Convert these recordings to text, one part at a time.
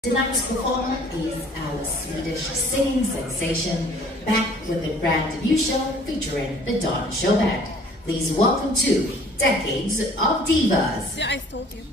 Tonight's performer is our Swedish singing sensation, back with a brand debut show featuring the Dawn Show Band. Please welcome to Decades of Divas. Yeah, I told you.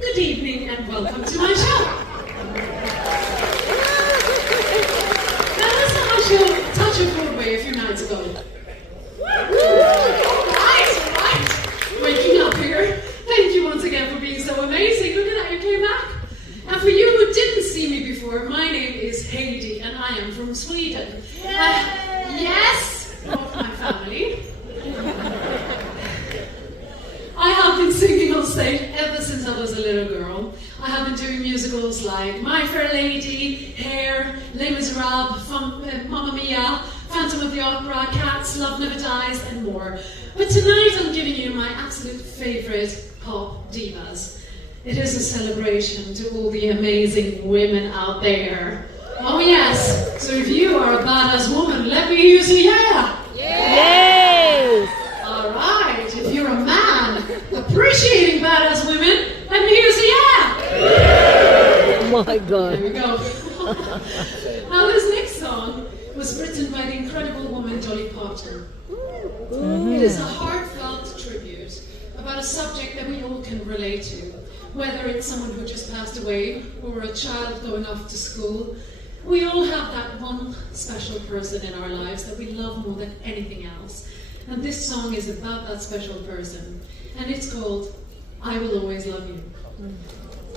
Good evening and welcome to my show. Now listen, I showed Touch of Broadway a few nights ago. Right. Waking up here. Thank you once again for being so amazing. Look at that, you came back. And for you who didn't see me before, my name is Hiedi and I am from Sweden. Yes, not my family. I have been singing on stage ever since I was a little girl. I have been doing musicals like My Fair Lady, Hair, Les Miserables, Mamma Mia, Phantom of the Opera, Cats, Love Never Dies, and more. But tonight I'm giving you my absolute favorite pop divas. It is a celebration to all the amazing women out there. Oh yes, so if you are a badass woman, let me hear you say yeah! Yes! Alright, if you're a man appreciating badass women, let me hear you say yeah! Oh my God. There we go. Now this next song was written by the incredible woman Dolly Parton. It is a heartfelt tribute about a subject that we all can relate to. Whether it's someone who just passed away or a child going off to school, we all have that one special person in our lives that we love more than anything else. And this song is about that special person. And it's called I Will Always Love You.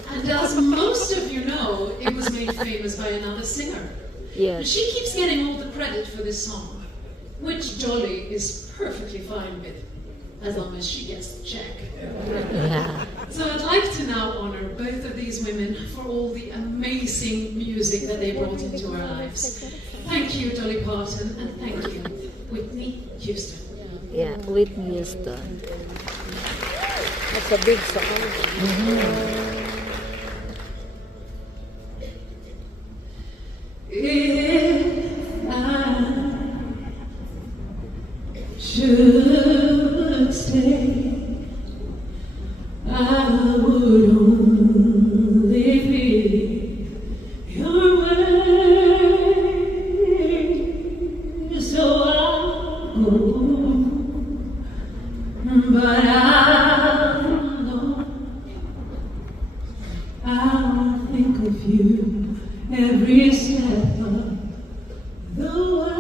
And as most of you know, it was made famous by another singer. Yes. But she keeps getting all the credit for this song, which Dolly is perfectly fine with, as long as she gets the check. Yeah. So I'd like to now honor both of these women for all the amazing music that they brought into our lives. Thank you, Dolly Parton, and thank you, Whitney Houston. Yeah, Whitney Houston. That's a big song. If I should stay, I would only be your way. So I'll go, but I know I'll think of you every step of the way.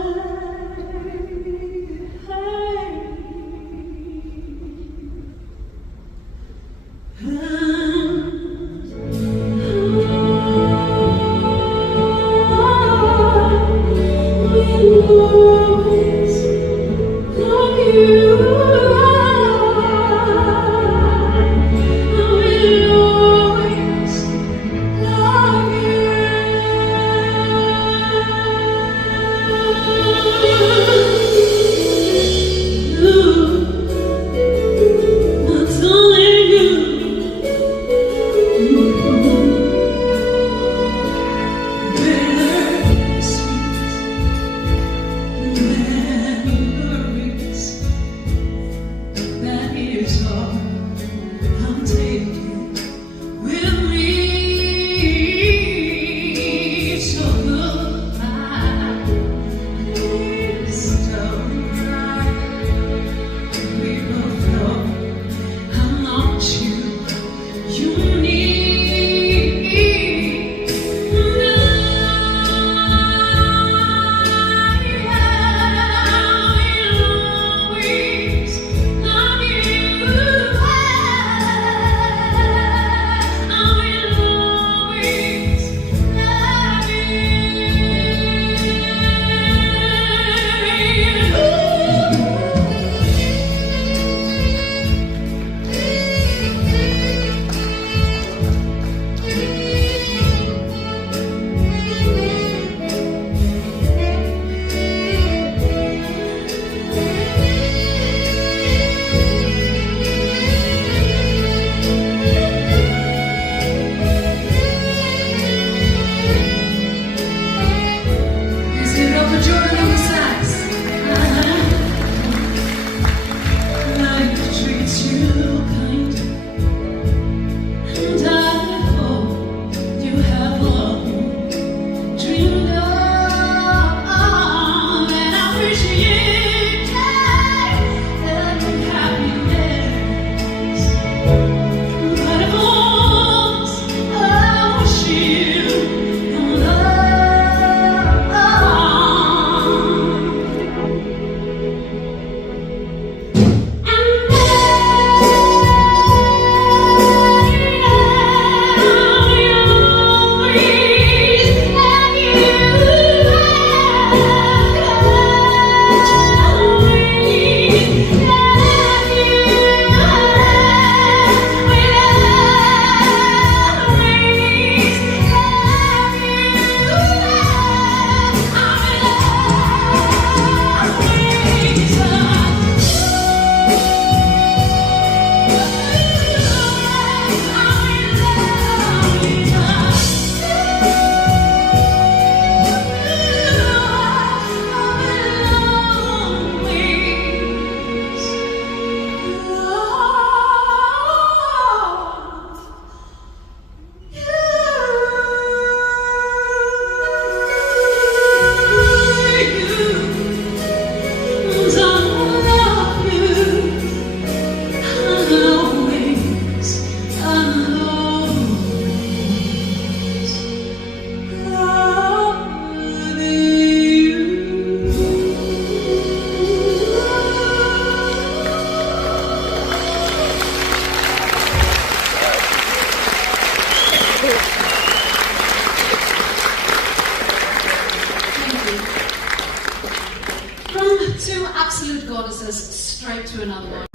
Two absolute goddesses straight to another one.